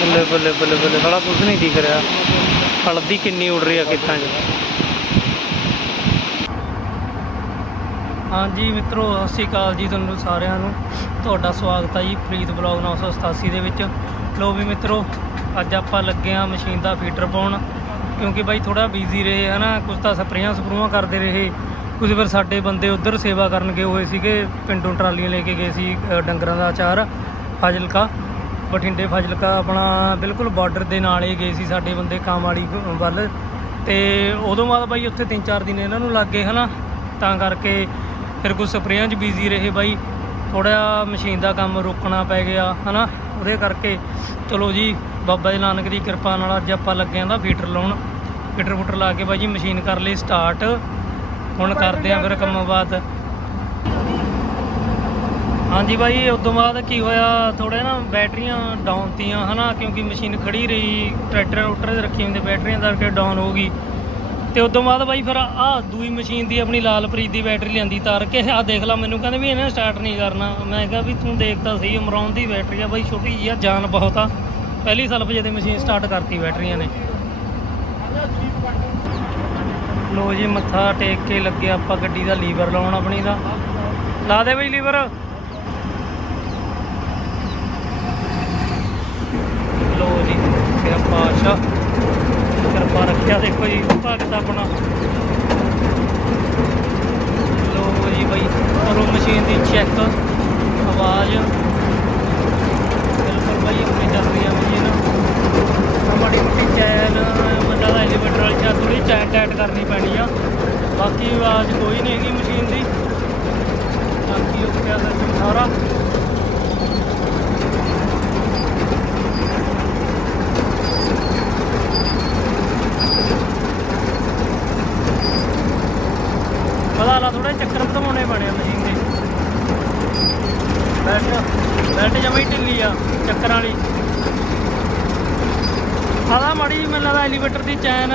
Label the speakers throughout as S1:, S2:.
S1: ਬੱਲੇ ਬੱਲੇ ਬੱਲੇ ਬੱਲੇ ਸਾਲਾ ਕੁਝ ਨਹੀਂ ਦਿਖ ਰਿਹਾ। ਹਲਦੀ ਕਿੰਨੀ ਉੱਡ ਰਹੀ ਆ ਖੇਤਾਂ 'ਚ। ਹਾਂਜੀ ਮਿੱਤਰੋ, ਸਤਿ ਸ਼੍ਰੀ ਅਕਾਲ ਜੀ ਤੁਹਾਨੂੰ ਸਾਰਿਆਂ ਨੂੰ। ਤੁਹਾਡਾ ਸਵਾਗਤ ਹੈ ਜੀ ਪ੍ਰੀਤ ਬਲੌਗ 987 ਦੇ ਵਿੱਚ। ਲੋ ਵੀ ਮਿੱਤਰੋ, ਅੱਜ ਆਪਾਂ ਲੱਗੇ ਆ ਮਸ਼ੀਨ ਦਾ ਫੀਟਰ ਪਾਉਣ। ਕਿਉਂਕਿ ਬਾਈ ਥੋੜਾ ਬਿਜ਼ੀ ਰਹੇ, ਹਨਾ? ਕੁਝ ਤਾਂ ਸਪਰੇਆਂ ਸਪਰੂਆਂ ਕਰਦੇ ਰਹੇ। ਕੁਝ ਫਿਰ ਸਾਡੇ ਬੰਦੇ ਉਧਰ ਸੇਵਾ ਕਰਨ ਗਏ ਹੋਏ ਸੀਗੇ, ਪਿੰਡੋਂ ਟਰਾਲੀਆਂ ਲੈ ਕੇ ਗਏ ਸੀ ਡੰਗਰਾਂ ਦਾ ਅਚਾਰ। ਫਾਜ਼ਿਲਕਾ ਬਠਿੰਡੇ ਫਾਜ਼ਿਲਕਾ ਆਪਣਾ ਬਿਲਕੁਲ ਬਾਰਡਰ ਦੇ ਨਾਲ ਹੀ ਗਏ ਸੀ ਸਾਡੇ ਬੰਦੇ ਕਾਮਾੜੀ ਵੱਲ। ਤੇ ਉਦੋਂ ਬਾਅਦ ਬਾਈ ਉੱਥੇ 3-4 ਦਿਨ ਇਹਨਾਂ ਨੂੰ ਲੱਗ ਗਏ ਹਨਾ? ਤਾਂ ਕਰਕੇ ਫਿਰ ਕੁਝ ਸਪਰੇਆਂ 'ਚ ਬਿਜ਼ੀ ਰਹੇ ਬਾਈ। ਥੋੜਾ ਮਸ਼ੀਨ ਦਾ ਕੰਮ ਰੋਕਣਾ ਪੈ ਗਿਆ ਹਨਾ? ਉਹਦੇ ਕਰਕੇ ਚਲੋ ਜੀ ਬਾਬਾ ਜੀ ਨਾਨਕ ਦੀ ਕਿਰਪਾ ਨਾਲ ਅੱਜ ਆਪਾਂ ਲੱਗੇ ਆਂ ਦਾ ਫੀਟਰ ਲਾਉਣ। ਫੀਟਰ ਫੁਟਰ ਲਾ ਕੇ ਬਾਈ ਜੀ ਮਸ਼ੀਨ ਕਰ ਲਈ ਸਟਾਰਟ ਹੁਣ ਕਰਦੇ ਆਂ ਫਿਰ ਕੰਮਾਂ ਬਾਅਦ ਹਾਂਜੀ ਬਾਈ ਉਸ ਤੋਂ ਬਾਅਦ ਕੀ ਹੋਇਆ ਥੋੜੇ ਨਾ ਬੈਟਰੀਆਂ ਡਾਊਨ ਤੀਆਂ ਹਨਾ, ਕਿਉਂਕਿ ਮਸ਼ੀਨ ਖੜੀ ਰਹੀ ਟਰੈਕਟਰ ਟਰੂਕਟਰ ਦੇ ਰੱਖੇ ਹੁੰਦੇ ਬੈਟਰੀਆਂ ਕਰਕੇ ਡਾਊਨ ਹੋ ਗਈ। ਤੇ ਉਸ ਤੋਂ ਬਾਅਦ ਬਾਈ ਫਿਰ ਆਹ ਦੂਈ ਮਸ਼ੀਨ ਦੀ ਆਪਣੀ ਲਾਲਪ੍ਰੀਤ ਦੀ ਬੈਟਰੀ ਲਿਆਂਦੀ, ਤਾਰ ਕੇ, ਆਹ ਦੇਖ ਲਾ ਮੈਨੂੰ, ਕਹਿੰਦੇ ਵੀ ਇਹਨੇ ਸਟਾਰਟ ਨਹੀਂ ਕਰਨਾ। ਮੈਂ ਕਿਹਾ ਵੀ ਤੂੰ ਦੇਖਦਾ ਸਹੀ, ਅਮਰਾਉਣ ਦੀ ਬੈਟਰੀ ਆ ਬਾਈ, ਛੋਟੀ ਜਿਹੀ ਆ, ਜਾਨ ਬਹੁਤ ਆ। ਪਹਿਲੀ ਸਲਫ ਜਿਹਦੇ ਮਸ਼ੀਨ ਸਟਾਰਟ ਕਰਤੀ ਬੈਟਰੀਆਂ ਨੇ। ਲੋ ਜੀ, ਮੱਥਾ ਟੇਕ ਕੇ ਲੱਗੇ ਆਪਾਂ ਗੱਡੀ ਦਾ ਲੀਵਰ ਲਾਉਣ ਆਪਣੀ ਦਾ। ਲਾ ਦੇ ਬਈ ਲੀਵਰ ਲੋ ਜੀ ਫਿਰ ਕਿਰਪਾ ਰੱਖਿਆ ਦੇਖੋ ਜੀ, ਭਗਤ ਆਪਣਾ। ਲੋ ਜੀ ਬਈ, ਕਰੋ ਮਸ਼ੀਨ ਦੀ ਚੈੱਕ ਆਵਾਜ਼। ਬਿਲਕੁਲ ਬਈ ਆਪਣੀ ਚੱਲ ਰਹੀ ਹੈ ਮਸ਼ੀਨ ਆਹ ਮਾੜੀ ਮੋਟੀ ਚੈਨ ਮੱਲਾ ਦਾ ਐਲੀਵੇਟਰ ਵਾਲੀ ਚੈਨ ਥੋੜੀ ਚੈਨ ਟੈਟ ਕਰਨੀ ਪੈਣੀ ਆ ਬਾਕੀ ਆਵਾਜ਼ ਕੋਈ ਨਹੀਂ ਹੈਗੀ ਮਸ਼ੀਨ ਦੀ ਬਾਕੀ ਉਹ ਕਿਆ ਸਿਸਟਮ ਸਾਰਾ ਪਤਾ ਲਾ ਥੋੜੇ ਚੱਕਰ ਪੈਣੇ ਆ ਮਸ਼ੀਨ ਦੇ। ਬੈਲਟ ਬੈਲਟ ਜਮਾ ਹੀ ਢਿੱਲੀ ਆ, ਚੱਕਰਾਂ ਵਾਲੀ। ਆਦਾ ਮਾੜੀ ਜਿਹੀ ਮੈਨੂੰ ਲੱਗਦਾ ਐਲੀਵੇਟਰ ਦੀ ਚੈਨ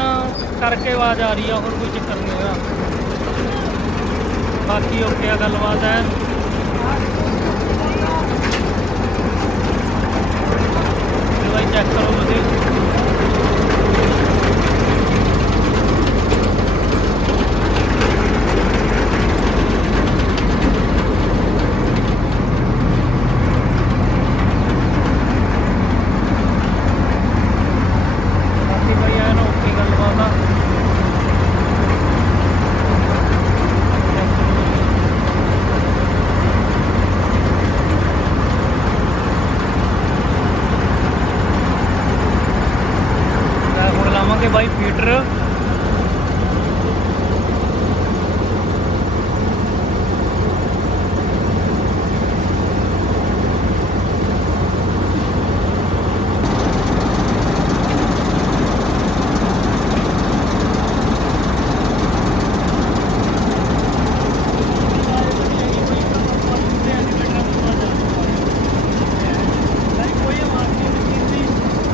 S1: ਕਰਕੇ ਆਵਾਜ਼ ਆ ਰਹੀ ਆ, ਹੋਰ ਕੋਈ ਚੱਕਰ ਨਹੀਂ ਹੋਇਆ ਬਾਕੀ ਓਕੇ ਆ, ਗੱਲਬਾਤ ਹੈ। ਤੇ ਚੈੱਕ ਕਰੋ ਤੁਸੀਂ ਬਾਕੀ ਭਾਈ ਐਨ ਓਕੇ ਗੱਲਬਾਤ ਆ ਲੈ ਹੁਣ ਲਾਵਾਂਗੇ ਬਾਈ ਫੀਟਰ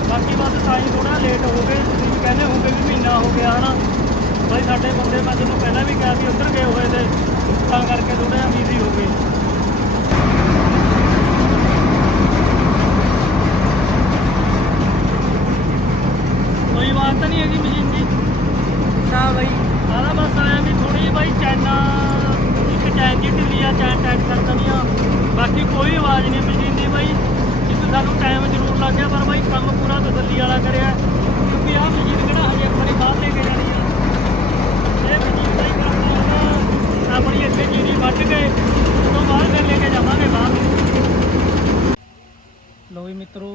S1: ਬਾਕੀ ਬਸ ਸਾਈ ਥੋੜਾ ਲੇਟ ਹੋ ਗਏ ਤੁਸੀਂ ਕਹਿੰਦੇ ਹੋਗੇ ਵੀ ਮਹੀਨਾ ਹੋ ਗਿਆ ਹਨਾ ਬੰਦੇ ਮੈਂ ਤੁਹਾਨੂੰ ਪਹਿਲਾਂ ਵੀ ਕਿਹਾ ਸੀ ਉੱਧਰ ਗਏ ਹੋਏ ਤੇ ਤਾਂ ਕਰਕੇ ਥੋੜਾ ਜਿਹਾ ਬਿਜ਼ੀ ਹੋ ਗਏ। ਕੋਈ ਬਾਤ ਨਹੀਂ ਹੈਗੀ ਮਸ਼ੀਨ ਦੀ? ਨਾ ਬਾਈ। ਆਦਾ ਬਸ ਆਇਆ ਵੀ ਥੋੜੀ ਜਿਹੀ ਬਾਈ ਚੈਨਾ ਇੱਕ ਚੈਨ ਜੀ ਢਿੱਲੀ ਆ ਚੈਨ ਟੈਟ ਕਰ ਦੇਣੀ ਆ। ਬਾਕੀ ਕੋਈ ਆਵਾਜ਼ ਨਹੀਂ ਮਸ਼ੀਨ ਦੀ ਬਾਈ ਜਿੱਥੇ ਸਾਨੂੰ ਟਾਈਮ ਜ਼ਰੂਰ ਲੱਗ ਗਿਆ ਪਰ ਬਾਈ ਕੰਮ ਪੂਰਾ ਤਸੱਲੀ ਵਾਲਾ ਕਰਿਆ ਕਿਉਂਕਿ ਆਹ ਮਸ਼ੀਨ ਕਿਹੜਾ ਹਜੇ ਇੱਕ ਵਾਰੀ ਬਾਹਰ ਲੈ ਕੇ ਜਾਣੀ ਆ ਇਹ ਮਸ਼ੀਨ ਦਾ ਹੀ ਕੰਮ ਹੋਣਾ ਆਪਣੀ ਇੱਥੇ ਜੀਰੀ ਵੱਢ ਕੇ ਉਸ ਤੋਂ ਬਾਅਦ ਫਿਰ ਲੈ ਕੇ ਜਾਵਾਂਗੇ ਬਾਹਰ ਲੋ ਵੀ ਮਿੱਤਰੋ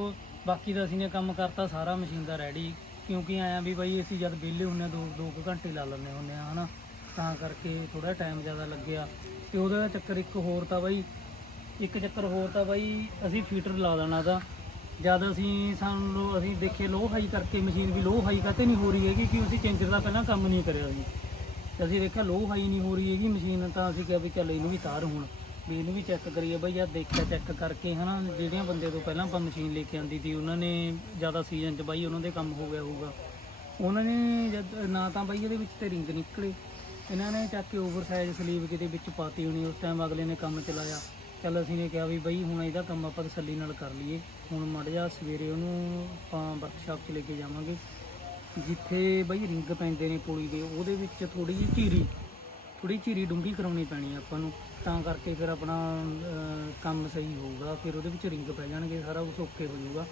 S1: ਬਾਕੀ ਦਾ ਅਸੀਂ ਨੇ ਕੰਮ ਕਰਤਾ, ਸਾਰਾ ਮਸ਼ੀਨ ਦਾ ਰੈਡੀ ਕਿਉਂਕਿ ਆਇਆ ਵੀ ਬਾਈ ਅਸੀਂ ਜਦ ਵਿਹਲੇ ਹੁੰਨੇ ਦੋ ਦੋ ਕੁ ਘੰਟੇ ਲਾ ਲੈਂਦੇ ਹੁੰਨੇ ਆ ਹਨਾ। ਤਾਂ ਕਰਕੇ ਥੋੜਾ ਟਾਈਮ ਜ਼ਿਆਦਾ ਲੱਗਿਆ। ਤੇ ਉਹਦਾ ਚੱਕਰ ਇੱਕ ਹੋਰ ਤਾਂ ਬਾਈ, ਇੱਕ ਚੱਕਰ ਹੋਰ ਤਾਂ ਬਾਈ ਅਸੀਂ ਫੀਟਰ ਲਾ ਦੇਣਾ ਤਾਂ ਜਦ ਅਸੀਂ ਸਾਨੂੰ, ਅਸੀਂ ਦੇਖੇ ਲੋ ਹਾਈ ਕਰਕੇ ਮਸ਼ੀਨ ਵੀ ਲੋ ਹਾਈ ਕਾਤੇ ਨਹੀਂ ਹੋ ਰਹੀ ਹੈਗੀ ਕਿ ਅਸੀਂ ਚੇਂਜਰ ਦਾ ਪਹਿਲਾਂ ਕੰਮ ਨਹੀਂ ਕਰਿਆ ਸੀ। ਅਸੀਂ ਦੇਖਿਆ ਲੋ ਹਾਈ ਨਹੀਂ ਹੋ ਰਹੀ ਹੈਗੀ ਮਸ਼ੀਨ, ਤਾਂ ਅਸੀਂ ਕਿਹਾ ਵੀ ਚੱਲ ਇਹਨੂੰ ਵੀ ਤਾਰ ਹੁਣ। ਵੀ ਇਹਨੂੰ ਵੀ ਚੈੱਕ ਕਰੀਏ ਬਈ ਯਾਰ ਦੇਖਿਆ ਚੈੱਕ ਕਰਕੇ ਹਨਾ, ਜਿਹੜੀਆਂ ਬੰਦੇ ਤੋਂ ਪਹਿਲਾਂ ਆਪਾਂ ਮਸ਼ੀਨ ਲੈ ਕੇ ਆਂਦੀ ਸੀ, ਉਹਨਾਂ ਨੇ ਜ਼ਿਆਦਾ ਸੀਜ਼ਨ 'ਚ ਬਾਈ ਉਹਨਾਂ ਦੇ ਕੰਮ ਹੋ ਗਿਆ ਹੋਊਗਾ। ਉਹਨਾਂ ਨੇ ਜਦ, ਨਾ ਤਾਂ ਬਾਈ ਇਹਦੇ ਵਿੱਚ ਤੇ ਰਿੰਗ ਨਿਕਲੇ। ਇਹਨਾਂ ਨੇ ਚੱਕ ਕੇ ਓਵਰ ਸਾਈਜ਼ ਸਲੀਵ ਕਿਤੇ ਵਿੱਚ ਪਾਤੀ ਹੋਣੀ, ਉਸ ਟਾਈਮ ਅਗਲੇ ਨੇ ਕੰਮ ਚਲਾਇਆ।
S2: ਚੱਲ ਅਸੀਂ ਨੇ ਕਿਹਾ ਵੀ ਬਈ, ਹੁਣ ਇਹਦਾ ਕੰਮ ਆਪਾਂ ਤਸੱਲੀ ਨਾਲ ਕਰ ਲਈਏ। ਹੁਣ ਮੜ ਜਾ ਸਵੇਰੇ ਉਹਨੂੰ ਆਪਾਂ ਵਰਕਸ਼ਾਪ 'ਚ ਲੈ ਕੇ ਜਾਵਾਂਗੇ। ਜਿੱਥੇ ਬਈ ਰਿੰਗ ਪੈਂਦੇ ਨੇ ਪੁਲੀ ਦੇ, ਉਹਦੇ ਵਿੱਚ ਥੋੜੀ ਜਿਹੀ ਚੀਰੀ ਥੋੜੀ ਚੀਰੀ ਡੂੰਘੀ ਕਰਾਉਣੀ ਪੈਣੀ ਆਪਾਂ ਨੂੰ। ਤਾਂ ਕਰਕੇ ਫਿਰ ਆਪਣਾ ਅਹ, ਕੰਮ ਸਹੀ ਹੋਊਗਾ ਫਿਰ ਉਹਦੇ ਵਿੱਚ ਰਿੰਗ ਪੈ ਜਾਣਗੇ ਸਾਰਾ ਕੁਝ ਓਕੇ ਹੋ ਜਾਊਗਾ।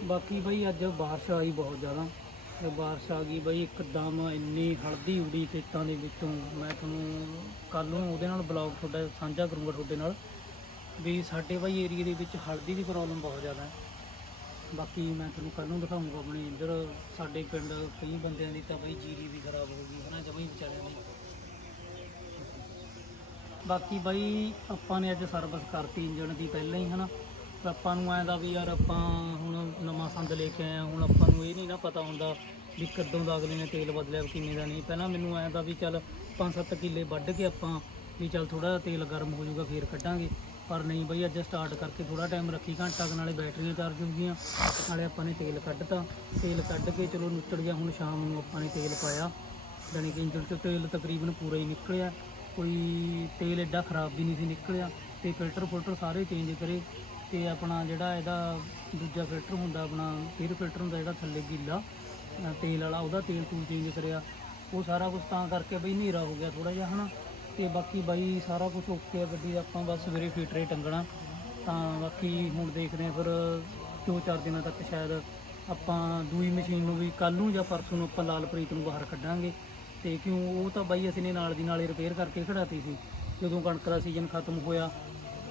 S2: ਬਾਕੀ ਬਈ ਅੱਜ ਬਾਰਿਸ਼ ਆਈ ਬਹੁਤ ਜ਼ਿਆਦਾ। ਤੇ ਬਾਰਿਸ਼ ਆ ਗਈ ਬਈ ਇੱਕਦਮ ਇੰਨੀ ਹਲਦੀ ਉੜੀ ਖੇਤਾਂ ਦੇ ਵਿੱਚੋਂ। ਮੈਂ ਤੁਹਾਨੂੰ ਕੱਲ ਨੂੰ ਉਹਦੇ ਨਾਲ ਬਲੌਗ ਤੁਹਾਡਾ ਸਾਂਝਾ ਕਰੂੰਗਾ ਤੁਹਾਡੇ ਨਾਲ ਵੀ ਸਾਡੇ ਬਈ ਏਰੀਆ ਦੇ ਵਿੱਚ ਹਲਦੀ ਦੀ ਪ੍ਰੋਬਲਮ ਬਹੁਤ ਜ਼ਿਆਦਾ ਹੈ। ਬਾਕੀ ਮੈਂ ਤੁਹਾਨੂੰ ਕੱਲ ਨੂੰ ਦਿਖਾਊਂਗਾ ਆਪਣੇ ਇੱਧਰ ਸਾਡੇ ਪਿੰਡ ਕਈ ਬੰਦਿਆਂ ਦੀ ਤਾਂ ਬਈ ਜੀਰੀ ਵੀ ਖਰਾਬ ਹੋ ਗਈ ਹਨਾ ਜਮਾਂ ਹੀ ਵਿਚਾਰਿਆਂ ਦੀ। ਬਾਕੀ ਬਾਈ, ਆਪਾਂ ਨੇ ਅੱਜ ਸਰਵਿਸ ਕਰਤੀ ਇੰਜਣ ਦੀ ਪਹਿਲਾਂ ਹੀ, ਹਨਾ? ਤੇ ਆਪਾਂ ਨੂੰ ਐਂ ਦਾ ਵੀ ਯਾਰ ਆਪਾਂ ਹੁਣ ਨਵਾਂ ਸੰਦ ਲੈ ਕੇ ਆਏ ਹਾਂ, ਹੁਣ ਆਪਾਂ ਨੂੰ ਇਹ ਨਹੀਂ ਨਾ ਪਤਾ ਹੁੰਦਾ ਵੀ ਕਦੋਂ ਦਾ ਅਗਲੇ ਨੇ ਤੇਲ ਬਦਲਿਆ ਕਿਵੇਂ ਦਾ ਨਹੀਂ। ਪਹਿਲਾਂ ਮੈਨੂੰ ਐਂ ਦਾ ਵੀ ਚੱਲ 5-7 ਕਿੱਲੇ ਵੱਢ ਕੇ ਆਪਾਂ ਵੀ ਚੱਲ ਥੋੜਾ ਤੇਲ ਗਰਮ ਹੋ ਜਾਊਗਾ, ਫੇਰ ਕੱਢਾਂਗੇ। ਪਰ ਨਹੀਂ ਬਈ, ਅੱਜ ਸਟਾਰਟ ਕਰਕੇ ਥੋੜਾ ਟਾਈਮ ਰੱਖੀ, ਘੰਟਾ ਕੁ ਨਾਲੇ ਬੈਟਰੀਆਂ ਚਾਰਜ ਹੋ ਗਈਆਂ। ਨਾਲੇ ਆਪਾਂ ਨੇ ਤੇਲ ਕੱਢਤਾ। ਤੇਲ ਕੱਢ ਕੇ ਚਲੋ ਨੁੱਚੜ ਗਿਆ, ਹੁਣ ਸ਼ਾਮ ਨੂੰ ਆਪਾਂ ਨੇ ਤੇਲ ਪਾਇਆ। ਜਾਣੀ ਕਿ ਇੰਜਣ 'ਚ ਤੇਲ ਤਕਰੀਬਨ ਪੂਰਾ ਹੀ ਨਿਕਲਿਆ। ਕੋਈ ਤੇਲ ਐਡਾ ਖਰਾਬ ਵੀ ਨਹੀਂ ਸੀ ਨਿਕਲਿਆ ਤੇ ਫਿਲਟਰ ਫੁਲਟਰ ਸਾਰੇ ਚੇਂਜ ਕਰੇ ਤੇ ਆਪਣਾ ਜਿਹੜਾ ਇਹਦਾ ਦੂਜਾ ਫਿਲਟਰ ਹੁੰਦਾ ਆਪਣਾ 에ਅਰ ਫਿਲਟਰ ਹੁੰਦਾ ਜਿਹੜਾ ਥੱਲੇ ਗੀਲਾ ਤੇਲ ਵਾਲਾ ਉਹਦਾ ਤੇਲ ਤੂਲ ਚੇਂਜ ਕਰਿਆ। ਉਹ ਸਾਰਾ ਕੁਝ ਤਾਂ ਕਰਕੇ ਬਈ ਹਨੇਰਾ ਹੋ ਗਿਆ ਥੋੜਾ ਜਿਹਾ ਹਨਾ। ਤੇ ਬਾਕੀ ਬਾਈ ਸਾਰਾ ਕੁਝ ਓਕੇ ਆ ਗੱਡੀ ਦਾ, ਆਪਾਂ ਬਸ ਸਵੇਰੇ ਫੀਟਰੇ ਟੰਗਣਾ। ਤਾਂ ਬਾਕੀ ਹੁਣ ਦੇਖਦੇ ਆ ਫਿਰ ਦੋ ਚਾਰ ਦਿਨਾਂ ਤੱਕ ਸ਼ਾਇਦ ਆਪਾਂ ਦੂਈ ਮਸ਼ੀਨ ਨੂੰ ਵੀ ਕੱਲ ਨੂੰ ਜਾਂ ਪਰਸੋਂ ਨੂੰ ਆਪਾਂ ਲਾਲਪ੍ਰੀਤ ਨੂੰ ਬਾਹਰ ਕੱਢਾਂਗੇ। ਤੇ ਕਿਉਂ ਉਹ ਤਾਂ ਬਾਈ ਅਸੀਂ ਨੇ ਨਾਲ ਦੀ ਨਾਲ ਹੀ ਰਿਪੇਅਰ ਕਰਕੇ ਖੜਾਤੀ ਸੀ। ਜਦੋਂ ਕਣਕ ਦਾ ਸੀਜ਼ਨ ਖਤਮ ਹੋਇਆ,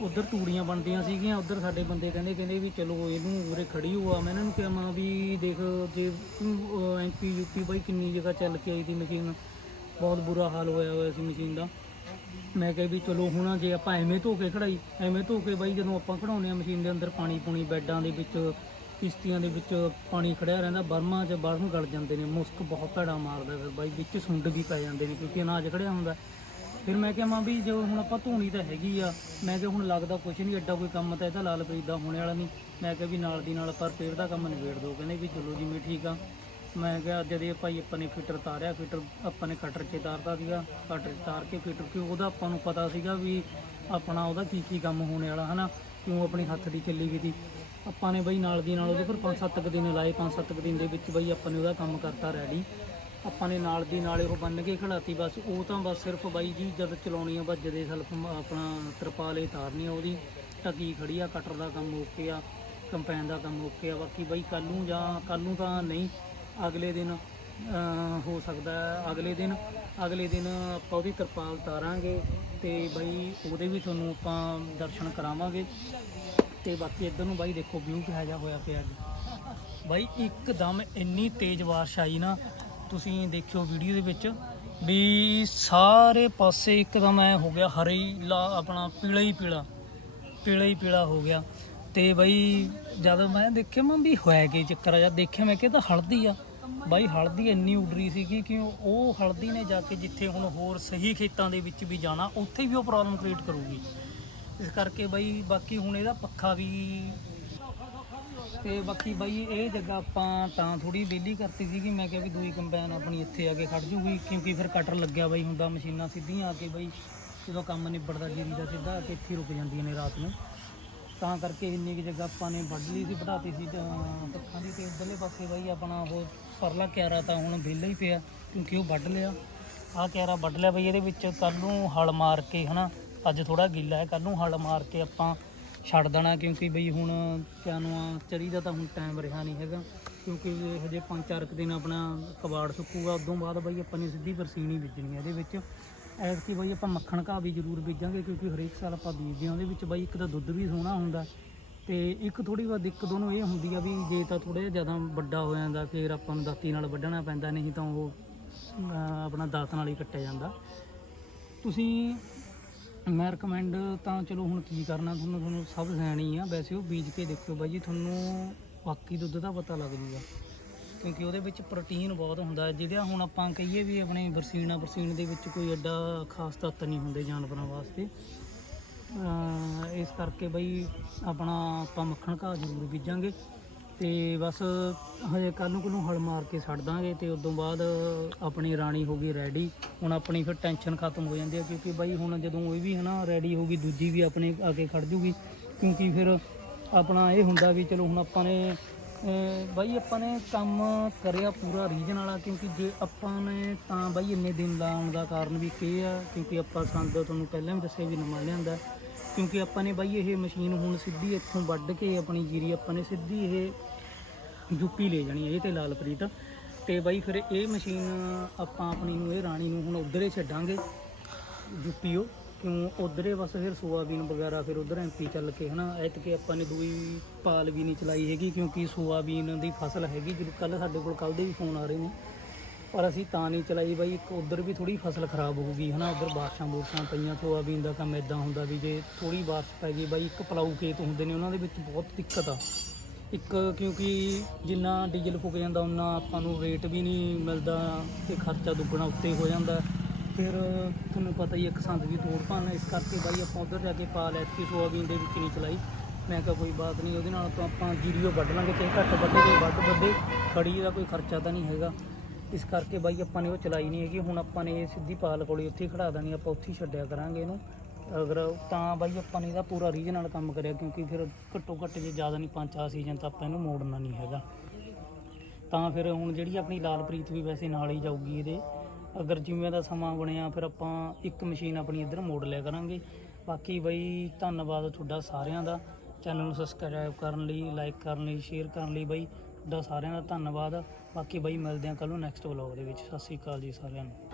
S2: ਉਧਰ ਤੂੜੀਆਂ ਬਣਦੀਆਂ ਸੀਗੀਆਂ, ਉਧਰ ਸਾਡੇ ਬੰਦੇ ਕਹਿੰਦੇ ਕਹਿੰਦੇ ਵੀ ਚਲੋ ਇਹਨੂੰ ਉਰੇ ਖੜੀ ਹੋਆ ਮੈਂ ਇਹਨਾਂ ਨੂੰ ਕਿਹਾ, ਮਾਂ ਵੀ ਦੇਖ ਜੇ ਐਮਪੀ ਯੂਪੀ ਬਾਈ ਕਿੰਨੀ ਜਗ੍ਹਾ ਚੱਲ ਕੇ ਆਈ ਦੀ ਮਸ਼ੀਨ ਬਹੁਤ ਬੁਰਾ ਹਾਲ ਹੋਇਆ ਹੋਇਆ ਸੀ ਮਸ਼ੀਨ ਦਾ। ਮੈਂ ਕਿਹਾ ਵੀ ਚਲੋ ਹੁਣ ਜੇ ਆਪਾਂ ਐਵੇਂ ਧੋ ਕੇ ਖੜਾਈ, ਐਵੇਂ ਧੋ ਕੇ ਬਾਈ ਜਦੋਂ ਆਪਾਂ ਖੜਾਉਂਦੇ ਆ ਮਸ਼ੀਨ ਦੇ ਅੰਦਰ ਪਾਣੀ ਪੂਣੀ ਬੈੱਡਾਂ ਦੇ ਵਿੱਚ ਕਿਸ਼ਤੀਆਂ ਦੇ ਵਿੱਚ ਪਾਣੀ ਖੜਿਆ ਰਹਿੰਦਾ, ਬਰਮਾ 'ਚ ਬਰਮ ਗਲ ਜਾਂਦੇ ਨੇ, ਮੁਸਕ ਬਹੁਤ ਭੈੜਾ ਮਾਰਦਾ ਫਿਰ ਬਾਈ, ਵਿੱਚ ਸੁੰਡ ਵੀ ਪੈ ਜਾਂਦੇ ਨੇ ਕਿਉਂਕਿ ਅਨਾਜ ਖੜਿਆ ਹੁੰਦਾ। ਫਿਰ ਮੈਂ ਕਿਹਾ, ਮਾਂ ਵੀ ਜੋ ਹੁਣ ਆਪਾਂ ਧੋਣੀ ਤਾਂ ਹੈਗੀ ਆ, ਮੈਂ ਕਿਹਾ ਹੁਣ ਲੱਗਦਾ ਕੁਛ ਨਹੀਂ, ਐਡਾ ਕੋਈ ਕੰਮ ਤਾਂ ਇਹਦਾ ਲਾਲ ਪਈ ਦਾ ਹੋਣੇ ਵਾਲਾ ਨਹੀਂ। ਮੈਂ ਕਿਹਾ ਵੀ ਨਾਲ ਦੀ ਨਾਲ ਪਰ ਪੇੜ ਦਾ ਕੰਮ ਨਿਬੇੜ ਦੋ, ਕਹਿੰਦੇ ਵੀ ਚਲੋ ਜਿਵੇਂ ਠੀਕ ਆ। ਮੈਂ ਕਿਹਾ ਜਦ ਭਾਈ ਆਪਾਂ ਨੇ ਫਿਟਰ ਤਾਰਿਆ, ਫਿਟਰ ਆਪਾਂ ਨੇ ਕਟਰ 'ਚ ਤਾਰਦਾ ਸੀਗਾ ਕਟਰ 'ਚ ਤਾਰ ਕੇ ਫਿਟਰ ਕਿ ਉਹਦਾ ਆਪਾਂ ਨੂੰ ਪਤਾ ਸੀਗਾ ਵੀ ਆਪਣਾ ਉਹਦਾ ਕੀ ਕੀ ਕੰਮ ਹੋਣੇ ਵਾਲਾ, ਹਨਾ? ਕਿਉਂ ਆਪਣੀ ਹੱਥ ਦੀ ਚੱਲੀ ਵੀ ਦੀ ਆਪਾਂ ਨੇ ਬਈ ਨਾਲ ਦੀ ਨਾਲ ਉਹਦੇ ਪਰ 5-7 ਕੁ ਦਿਨ ਲਾਏ 5-7 ਕੁ ਦਿਨ ਦੇ ਵਿੱਚ ਬਈ ਆਪਾਂ ਨੇ ਉਹਦਾ ਕੰਮ ਕਰਤਾ ਰੈਡੀ ਆਪਾਂ ਨੇ ਨਾਲ ਦੀ ਨਾਲੇ ਉਹ ਬੰਨ ਕੇ ਖੜਾਤੀ, ਬਸ ਉਹ ਤਾਂ ਬਸ ਸਿਰਫ ਬਾਈ ਜੀ ਜਦ ਚਲਾਉਣੀ ਆ ਭੱਜ ਦੇ ਸਲਫ ਆਪਣਾ ਤਰਪਾਲੇ ਤਾਰਨੀ ਆ ਉਹਦੀ, ਟਕੀ ਖੜੀ ਆ ਕਟਰ ਦਾ ਕੰਮ ਓਕੇ ਆ ਕੰਪੈਨ ਦਾ ਕੰਮ ਓਕੇ ਆ, ਬਾਕੀ ਬਾਈ ਕੱਲ ਨੂੰ ਜਾਂ ਕੱਲ ਨੂੰ ਤਾਂ ਨਹੀਂ, ਅਗਲੇ ਦਿਨ ਹੋ ਸਕਦਾ ਅਗਲੇ ਦਿਨ ਅਗਲੇ ਦਿਨ ਆਪਾਂ ਉਹਦੀ ਤਰਪਾਲ ਤਾਰਾਂਗੇ ਤੇ ਬਾਈ ਉਹਦੇ ਵੀ ਤੁਹਾਨੂੰ ਆਪਾਂ ਦਰਸ਼ਨ ਕਰਾਵਾਂਗੇ। ਤੇ ਬਾਕੀ ਇੱਧਰ ਨੂੰ ਬਾਈ ਦੇਖੋ ਵਿਊ ਕਿਹੋ ਜਿਹਾ ਹੋਇਆ ਪਿਆ ਜੀ। ਬਾਈ ਇੱਕਦਮ ਇੰਨੀ ਤੇਜ਼ ਬਾਰਿਸ਼ ਆਈ ਨਾ, ਤੁਸੀਂ ਦੇਖਿਓ ਵੀਡੀਓ ਦੇ ਵਿੱਚ ਵੀ ਸਾਰੇ ਪਾਸੇ ਇੱਕਦਮ ਐ ਹੋ ਗਿਆ ਹਰੇ ਲਾ ਆਪਣਾ ਪੀਲਾ ਹੀ ਪੀਲਾ ਪੀਲਾ ਹੀ ਪੀਲਾ ਹੋ ਗਿਆ। ਤੇ ਬਾਈ ਜਦ ਮੈਂ ਦੇਖਿਆ ਮੈਂ ਵੀ ਹੋਇਆ ਕੀ ਚੱਕਰ ਆ ਜਦ ਦੇਖਿਆ ਮੈਂ ਕਿ ਤਾਂ ਹਲਦੀ ਆ। ਬਾਈ ਹਲਦੀ ਇੰਨੀ ਉੱਡ ਰਹੀ ਸੀਗੀ ਕਿ ਉਹ ਹਲਦੀ ਨੇ ਜਾ ਕੇ ਜਿੱਥੇ ਹੁਣ ਹੋਰ ਸਹੀ ਖੇਤਾਂ ਦੇ ਵਿੱਚ ਵੀ ਜਾਣਾ, ਉੱਥੇ ਵੀ ਉਹ ਪ੍ਰੋਬਲਮ ਕ੍ਰੀਏਟ ਕਰੂਗੀ। ਇਸ ਕਰਕੇ ਬਈ ਬਾਕੀ ਹੁਣ ਇਹਦਾ ਪੱਖਾ ਵੀ ਤੇ ਬਾਕੀ ਬਈ ਇਹ ਜਗ੍ਹਾ ਆਪਾਂ ਤਾਂ ਥੋੜੀ ਵਿਹਲੀ ਕਰਤੀ ਸੀਗੀ, ਮੈਂ ਕਿਹਾ ਵੀ ਦੂਈ ਕੰਬਾਈਨ ਆਪਣੀ ਇੱਥੇ ਆ ਕੇ ਖੜ ਜੂਗੀ, ਕਿਉਂਕਿ ਫਿਰ ਕਟਰ ਲੱਗਿਆ ਬਈ ਹੁੰਦਾ, ਮਸ਼ੀਨਾਂ ਸਿੱਧੀਆਂ ਆ ਕੇ ਬਈ ਜਦੋਂ ਕੰਮ ਨਿਬੜਦਾ ਜੀਰੀ ਦਾ ਸਿੱਧਾ ਆ ਕੇ ਇੱਥੇ ਹੀ ਰੁਕ ਜਾਂਦੀਆਂ ਨੇ ਰਾਤ ਨੂੰ। ਤਾਂ ਕਰਕੇ ਇੰਨੀ ਕੁ ਜਗ੍ਹਾ ਆਪਾਂ ਨੇ ਵੱਢ ਲਈ ਸੀ ਵਧਾਤੀ ਸੀ ਪੱਖਾਂ ਦੀ ਤੇ ਉਧਰਲੇ ਪਾਸੇ ਬਈ ਆਪਣਾ ਉਹ ਪਰਲਾ ਕਿਆਰਾ ਤਾਂ ਹੁਣ ਵਿਹਲਾ ਹੀ ਪਿਆ, ਕਿਉਂਕਿ ਉਹ ਵੱਢ ਲਿਆ। ਆਹ ਕਿਆਰਾ ਵੱਢ ਲਿਆ ਬਈ, ਇਹਦੇ ਵਿੱਚ ਕੱਲ ਨੂੰ ਹਲ ਮਾਰ ਕੇ, ਹਨਾ? ਅੱਜ ਥੋੜਾ ਗਿੱਲਾ ਹੈ ਕੱਲ ਨੂੰ ਹਲ ਮਾਰ ਕੇ ਆਪਾਂ ਛੱਡ ਦੇਣਾ, ਕਿਉਂਕਿ ਬਈ ਹੁਣ ਕਿਆ ਨੂੰ ਆ ਚਰੀ ਦਾ ਤਾਂ ਹੁਣ ਟਾਈਮ ਰਿਹਾ ਨਹੀਂ ਹੈਗਾ, ਕਿਉਂਕਿ ਹਜੇ ਪੰਜ ਚਾਰ ਕੁ ਦਿਨ ਆਪਣਾ ਕਬਾੜ ਸੁੱਕੂਗਾ, ਉਦੋਂ ਬਾਅਦ ਬਈ ਆਪਾਂ ਨੇ ਸਿੱਧੀ ਬਰਸੀਨੀ ਬੀਜਣੀ ਹੈ ਇਹਦੇ ਵਿੱਚ। ਐਤਕੀ ਬਈ ਆਪਾਂ ਮੱਖਣ ਘਾਹ ਵੀ ਜ਼ਰੂਰ ਬੀਜਾਂਗੇ, ਕਿਉਂਕਿ ਹਰੇਕ ਸਾਲ ਆਪਾਂ ਬੀਜਦੇ ਹਾਂ, ਉਹਦੇ ਵਿੱਚ ਬਈ ਇੱਕ ਤਾਂ ਦੁੱਧ ਵੀ ਸੋਹਣਾ ਹੁੰਦਾ ਤੇ ਇੱਕ ਥੋੜੀ ਵਾਰ ਦਿੱਕਤ ਦੋਨੋਂ ਇਹ ਹੁੰਦੀ ਆ ਵੀ ਜੇ ਤਾਂ ਥੋੜਾ ਜਿਹਾ ਜ਼ਿਆਦਾ ਵੱਡਾ ਹੋ ਜਾਂਦਾ, ਫਿਰ ਆਪਾਂ ਨੂੰ ਦਾਤੀ ਨਾਲ ਵੱਢਣਾ ਪੈਂਦਾ, ਨਹੀਂ ਤਾਂ ਉਹ ਆਪਣਾ ਦਾਤ ਨਾਲ ਹੀ ਕੱਟਿਆ ਜਾਂਦਾ। ਤੁਸੀਂ ਮੈਂ ਰეკਮੈਂਡ ਤਾਂ ਚਲੋ ਹੁਣ ਕੀ ਕਰਨਾ, ਤੁਹਾਨੂੰ ਤੁਹਾਨੂੰ ਸਭ ਸਿਆਣੀ ਆ। ਵੈਸੇ ਉਹ ਬੀਜ ਕੇ ਦੇਖਿਓ ਬਾਈ ਜੀ, ਤੁਹਾਨੂੰ ਬਾਕੀ ਦੁੱਧ ਦਾ ਪਤਾ ਲੱਗ ਜੂਗਾ। ਕਿਉਂਕਿ ਉਹਦੇ ਵਿੱਚ ਪ੍ਰੋਟੀਨ ਬਹੁਤ ਹੁੰਦਾ। ਜਿਹੜਾ ਹੁਣ ਆਪਾਂ ਕਹੀਏ ਵੀ ਆਪਣੇ ਬਰਸੀਨਾ ਬਰਸੀਨ ਦੇ ਵਿੱਚ ਕੋਈ ਐਡਾ ਖਾਸ ਤੱਤ ਨਹੀਂ ਹੁੰਦੇ ਜਾਨਵਰਾਂ ਵਾਸਤੇ। ਇਸ ਕਰਕੇ ਬਈ ਆਪਣਾ ਆਪਾਂ ਮੱਖਣ ਘਾਹ ਜ਼ਰੂਰ ਬੀਜਾਂਗੇ। ਤੇ ਬਸ ਹਜੇ ਕੱਲ ਨੂੰ ਨੂੰ ਹਲ ਮਾਰ ਕੇ ਛੱਡ ਦਾਂਗੇ ਤੇ ਉਦੋਂ ਬਾਅਦ ਆਪਣੀ ਰਾਣੀ ਹੋ ਗਈ ਰੈਡੀ ਹੁਣ ਆਪਣੀ ਫਿਰ ਟੈਨਸ਼ਨ ਖਤਮ ਹੋ ਜਾਂਦੀ ਹੈ ਕਿਉਂਕਿ ਬਾਈ ਹੁਣ ਜਦੋਂ ਉਹ ਵੀ ਹਨਾ ਰੈਡੀ ਹੋ ਗਈ, ਦੂਜੀ ਵੀ ਆਪਣੇ ਆ ਕੇ ਖੜ ਜੂਗੀ। ਕਿਉਂਕਿ ਫਿਰ ਆਪਣਾ ਇਹ ਹੁੰਦਾ ਵੀ ਚਲੋ ਹੁਣ ਆਪਾਂ ਨੇ ਬਾਈ ਆਪਾਂ ਨੇ ਕੰਮ ਕਰਿਆ ਪੂਰਾ ਰੀਜਨ ਵਾਲਾ, ਕਿਉਂਕਿ ਜੇ ਆਪਾਂ ਨੇ ਤਾਂ ਬਾਈ ਇੰਨੇ ਦਿਨ ਲਾਉਣ ਦਾ ਕਾਰਨ ਵੀ ਕੀ ਆ, ਕਿਉਂਕਿ ਆਪਾਂ ਸੰਦ ਤੁਹਾਨੂੰ ਪਹਿਲਾਂ ਵੀ ਦੱਸਿਆ ਵੀ ਨਵਾਂ ਲਿਆਂਦਾ। ਕਿਉਂਕਿ ਆਪਾਂ ਨੇ ਬਾਈ ਇਹ ਮਸ਼ੀਨ ਹੁਣ ਸਿੱਧੀ ਇੱਥੋਂ ਵੱਢ ਕੇ ਆਪਣੀ ਜੀਰੀ ਆਪਾਂ ਨੇ ਸਿੱਧੀ ਇਹ ਯੂਪੀ ਲੈ ਜਾਣੀ ਹੈ ਇਹ ਤੇ ਲਾਲਪ੍ਰੀਤ। ਤੇ ਬਾਈ ਫਿਰ ਇਹ ਮਸ਼ੀਨ ਆਪਾਂ ਆਪਣੀ ਨੂੰ, ਇਹ ਰਾਣੀ ਨੂੰ ਹੁਣ ਉਧਰੇ ਛੱਡਾਂਗੇ ਯੂਪੀਓ ਕਿਉਂ? ਉਧਰੇ ਬਸ ਫਿਰ ਸੋਆਬੀਨ ਵਗੈਰਾ, ਫਿਰ ਉਧਰ ਐਮਪੀ ਚੱਲ ਕੇ, ਹਨਾ? ਐਤਕੇ ਆਪਾਂ ਨੇ ਦੂਈ ਪਾਲ ਵੀ ਨਹੀਂ ਚਲਾਈ ਹੈਗੀ, ਕਿਉਂਕਿ ਸੋਆਬੀਨ ਦੀ ਫਸਲ ਹੈਗੀ। ਜਦੋਂ ਕੱਲ ਸਾਡੇ ਕੋਲ ਕੱਲ ਦੇ ਵੀ ਫੋਨ ਆ ਰਹੇ ਨੇ। ਪਰ ਅਸੀਂ ਤਾਂ ਨਹੀਂ ਚਲਾਈ ਬਾਈ। ਇੱਕ ਉਧਰ ਵੀ ਥੋੜੀ ਫਸਲ ਖਰਾਬ ਹੋ ਗਈ, ਹਨਾ? ਉਧਰ ਬਾਰਿਸ਼ਾਂ ਬੂਰਸ਼ਾਂ ਪਈਆਂ, ਸੋਆਬੀਨ ਦਾ ਕੰਮ ਇਦਾਂ ਹੁੰਦਾ ਵੀ ਜੇ ਥੋੜੀ ਬਾਰਿਸ਼ ਪੈ ਗਈ ਬਾਈ, ਇੱਕ ਪਲਾਊ ਖੇਤ ਹੁੰਦੇ ਨੇ, ਉਹਨਾਂ ਦੇ ਵਿੱਚ ਬਹੁਤ ਦਿੱਕਤ ਆ। ਇੱਕ ਕਿਉਂਕਿ ਜਿੰਨਾ ਡੀਜ਼ਲ ਫੁੱਕ ਜਾਂਦਾ ਉਹਨਾਂ ਆਪਾਂ ਨੂੰ ਰੇਟ ਵੀ ਨਹੀਂ ਮਿਲਦਾ ਤੇ ਖਰਚਾ ਦੁੱਗਣਾ ਉੱਤੇ ਹੋ ਜਾਂਦਾ। ਫਿਰ ਤੁਹਾਨੂੰ ਪਤਾ ਹੀ ਹੈ ਕਿਸਾਨ ਵੀ ਤੋੜ ਭੰਨ ਇਸ ਕਰਕੇ ਬਾਈ ਆਪਾਂ ਉਧਰ ਜਾ ਕੇ ਪਾ ਲੈ ਕਿ ਸੋਆਬੀਨ ਦੇ ਵਿੱਚ ਨਹੀਂ ਚਲਾਈ। ਮੈਂ ਕਿਹਾ ਕੋਈ ਬਾਤ ਨਹੀਂ, ਉਹਦੇ ਨਾਲ ਤਾਂ ਆਪਾਂ ਜੀਰੀਓ ਵੱਢ ਲਾਂਗੇ ਚਾਹੇ ਘੱਟ ਵੱਢੇ ਕੋਈ ਵੱਧ ਵੱਢੇ, ਖੜੀ ਦਾ ਕੋਈ ਖਰਚਾ ਤਾਂ ਨਹੀਂ ਹੈਗਾ। ਇਸ ਕਰਕੇ ਬਾਈ ਆਪਾਂ ਨੇ ਉਹ ਚਲਾਈ ਨਹੀਂ ਹੈਗੀ, ਹੁਣ ਆਪਾਂ ਨੇ ਇਹ ਸਿੱਧੀ ਪਾਲ ਕੋਲੇ ਉੱਥੇ ਹੀ ਖੜਾ ਦੇਣੀ, ਆਪਾਂ ਉੱਥੇ ਹੀ ਛੱਡਿਆ ਕਰਾਂਗੇ ਇਹਨੂੰ। ਅਗਰ ਤਾਂ ਬਾਈ ਆਪਾਂ ਨੇ ਇਹਦਾ ਪੂਰਾ ਰੀਜ ਨਾਲ ਕੰਮ ਕਰਿਆ, ਕਿਉਂਕਿ ਫਿਰ ਘੱਟੋ ਘੱਟ ਜੇ ਜ਼ਿਆਦਾ ਨਹੀਂ, ਪੰਜ ਚਾਰ ਸੀਜ਼ਨ ਤਾਂ ਆਪਾਂ ਇਹਨੂੰ ਮੋੜਨਾ ਨਹੀਂ ਹੈਗਾ। ਤਾਂ ਫਿਰ ਹੁਣ ਜਿਹੜੀ ਆਪਣੀ ਲਾਲਪ੍ਰੀਤ ਵੀ ਵੈਸੇ ਨਾਲ ਹੀ ਜਾਊਗੀ ਇਹਦੇ ਅਗਰ ਜਿਵੇਂ ਦਾ ਸਮਾਂ ਬਣਿਆ, ਫਿਰ ਆਪਾਂ ਇੱਕ ਮਸ਼ੀਨ ਆਪਣੀ ਇੱਧਰ ਮੋੜ ਲਿਆ ਕਰਾਂਗੇ। ਬਾਕੀ ਬਈ, ਧੰਨਵਾਦ ਤੁਹਾਡਾ ਸਾਰਿਆਂ ਦਾ। ਚੈਨਲ ਨੂੰ ਸਬਸਕ੍ਰਾਈਬ ਕਰਨ ਲਈ ਲਾਈਕ ਕਰਨ ਲਈ ਸ਼ੇਅਰ ਕਰਨ ਲਈ ਬਈ, ਤੁਹਾਡਾ ਸਾਰਿਆਂ ਦਾ ਧੰਨਵਾਦ। ਬਾਕੀ ਬਈ, ਮਿਲਦੇ ਹਾਂ ਕੱਲ ਨੂੰ ਨੈਕਸਟ ਵਲੌਗ ਦੇ ਵਿੱਚ। ਸਤਿ ਸ਼੍ਰੀ ਅਕਾਲ ਜੀ ਸਾਰਿਆਂ ਨੂੰ।